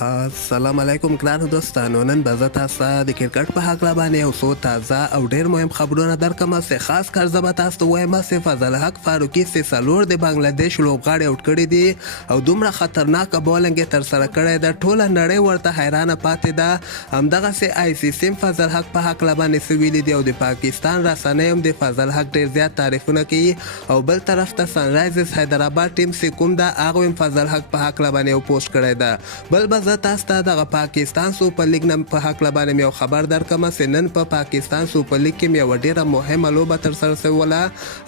السلام علیکم ګرانو دوستانو. نن به زه تاسو ته د کرکټ په هکله باندې یو څو تازه او ډېر مهم خبرونه درکړم چې خاص کر زه به تاسو ته وایم چې فضل حق فاروقي چې څلور د بنګلادیش لوبغاړي آوټ کړي دي او دومره خطرناکه بولنګ یې ترسره کړی ده. ټوله نړۍ ورته حیرانه پاتې ده. همدغسې آی سی سی هم فضل حق په هکله باندې څه ویلي دي او د پاکستان رسنۍ هم د فضل حق ډېر زیات تعریفونه کوي. او بل طرف ته سنرایزرز حیدرآباد ټیم چې کوم ده هغوی هم فضل حق په هکله باندې یو پوسټ کړی ده. بل به زه تاسو ته دغه پاکستان سوپر لیګ نه په هکله باندې یو خبر درکړم چې نن په پاکستان سوپر لیګ کې یوه ډېره مهمه لوبه ترسره شوله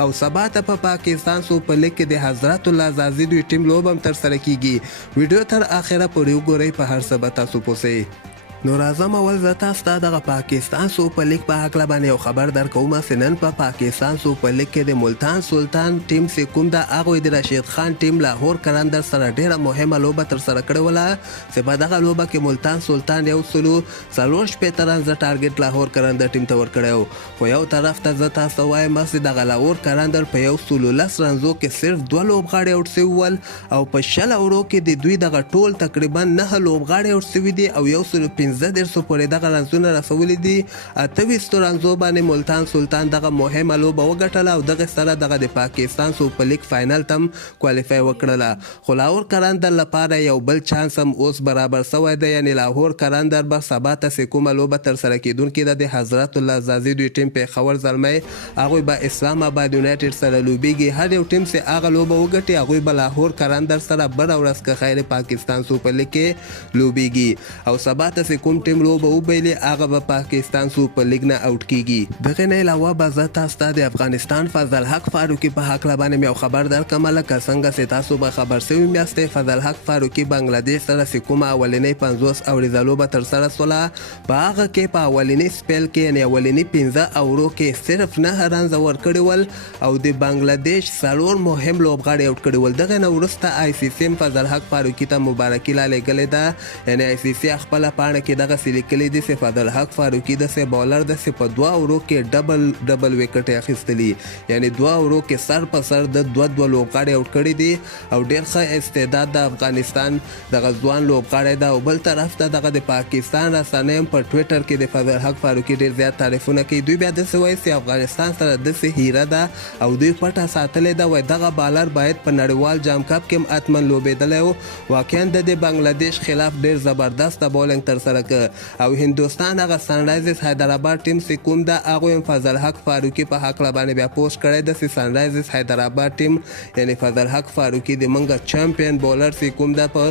او سبا ته په پاکستان سوپر لیګ کې د حضرت الله زازي دوی ټیم لوبه هم ترسره کیږي. ویډیو تر اخره پورې وګورئ، په هر څه به تاسو پوهیږئ. نو راځم اول زه تاسو ته دغه پاکستان سوپر لیګ په هکله باندې یو خبر درکوم چې نن په پاکستان سوپر لیګ کې د ملتان سلطان ټیم چې کوم ده هغوی د رشید خان ټیم لاهور قلندر سره ډېره مهمه لوبه ترسره کړې وله چې په دغه لوبه کې ملتان سلطان 140 رنزه ټارګټ لاهور قلندر ټیم ته ورکړی و. خو یو طرف ته زه تاسو ته وایم چې دغه لاهور قلندر په 110 رنزو کې صرف 2 لوبغاړي آوټ شوي ول او په 60 اورو کې د دوی دغه ټول تقریبا 9 لوبغاړي آوټ شوي دي او 115 پورې دغه رنزونه رسولي دي. 28 رنزو باندې ملتان سلطان دغه مهمه لوبه وګټله او دغه سره دغه د پاکستان سوپر لیګ فاینل تم کوالیفای وکړله. خو لاهور قلندر لپاره یو بل چانس هم اوس برابر شوی دی، یعنی لاهور قلندر به سبا ته چې کومه لوبه ترسره کیدونکې ده د حضرت الله زازي دوی ټیم پېښور زلمی هغوی به اسلام آباد یونایټډ سره لوبیږي. هر یو ټیم چې هغه لوبه وګټي هغوی به لاهور قلندر سره بله ورځ که خیر پاکستان سوپر لیګ کې لوبیږي او سبا ته چې کوم ټیم لوبه وبایلي هغه به پاکستان سوپر لیګ نه آوټ کیږي. دغې نه علاوه به زه تاسو ته د افغانستان فضل حق فاروقي په هکله باندې یو خبر درکړم. لکه څنګه چې تاسو به خبر شوي یاستئ، فضل حق فاروقي بنګلادیش سره چې کومه اولنۍ 50 اوریزه لوبه ترسره شوله په هغه کې په اولني سپیل کې یعنې اولني 15 اورو کې صرف 9 رنزه ورکړي ول او د بنګلادیش 4 مهم لوبغاړي آوټ کړي ول. دغې نه وروسته آی سی سی هم فضل حق فاروقي ته مبارکي رالېږلې ده. یعنې آی سی سی خپله پاڼه کې دغه لیکلي دي چې فضل حق فاروقي داسې بالر ده چې په 2 اورو کې ډبل وکټ اخیستلي، یعنی 2 اورو کې سر په سر د 2 لوبغاړي آوټ کړي دي او ډېر ښه استعداد د افغانستان دغه ځوان لوبغاړی ده. او بل طرف ته دغه د پاکستان رسنۍ هم په ټویټر کې د فضل حق فاروقي ډېر زیات تعریفونه کوي. دوی بیا داسې وایي چې افغانستان سره داسې هیره ده او دوی پټه ساتلې ده. وایي دغه بالر باید په نړیوال جام کپ کې هم حتما لوبېدلی و. واقعا د بنګلادیش خلاف ډېر زبردست بولنګ ترسره کړ او هندوستان هغه سنرایزرز حیدرآباد ټیم چې کوم ده هغوی هم فضل حق فاروقي په هکله باندې بیا پوسټ کړی ده چې سنرایزرز حیدرآباد ټیم یعنی فضل حق فاروقي د موږ چمپیون بولر چې کوم ده په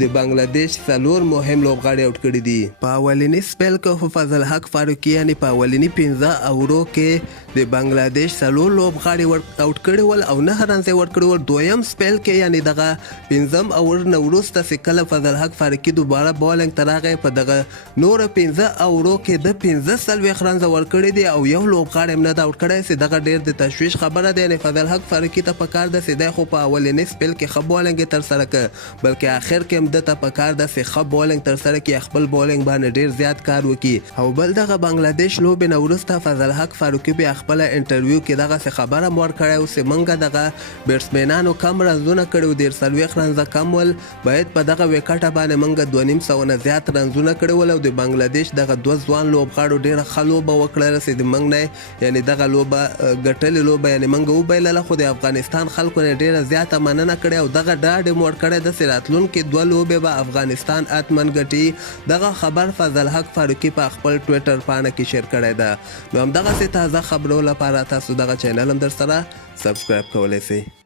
د بنګلادیش 4 مهم لوبغاړي آوټ کړي دي. په اولني سپیل کې فضل حق فاروقي یعنی په اولني 15 اورو کې د بنګلادیش 4 لوبغاړي آوټ کړي ول او 9 رنزه ورکړي ول. دویم سپیل کې یعنی دغه 15 اور نه وروسته چې کله فضل حق فاروقي دوباره بولنګ ته راغی په دغه نور 15 اورو کې د 15 رنزه ورکړي دي او یو لوبغاړی هم نه ده آوټ کړی چې دغه ډېر د تشویش خبره ده. یعنې فضل حق فاروقي ته پکار ده چې دی خو په اولني سپیل کې ښه بولنګ یې ترسره کړ، بلکې آخر کې هم ده ته پکار ده چې ښه بولنګ ترسره کړي، خپل بولنګ باندې ډېر زیات کار وکړي. او بل دغه بنګلادیش لوبې نه وروسته فضل حق فاروقي بیا خپله انټرویو کې دغسې خبره هم ورکړی و چې موږ دغه بیټسمینانو کم رنزونه کړي و، 40 رنزه کم ول، باید په دغه وکټه باندې موږ 2.5 نه زیات رنزونه کړي ول او د بنګلادیش دغه 2 ځوان لوبغاړو ډېره ښه لوبه وکړله چې د موږ نه یعنې دغه لوبه ګټلې لوبه یعنې موږ وبایلله. خو د افغانستان خلکو نه ډېره زیاته مننه کړې او دغه ډاډ یې موړ کړی ده چې راتلونکې 2 لوبې به افغانستان حتمن ګټي. دغه خبر فضل حق فاروقي په خپل ټویټر پاڼه کې شیر کړی ده. نو همدغسې تازه خبرو لپاره تاسو دغه چینل هم در سره سبسکرایب کولی شئ.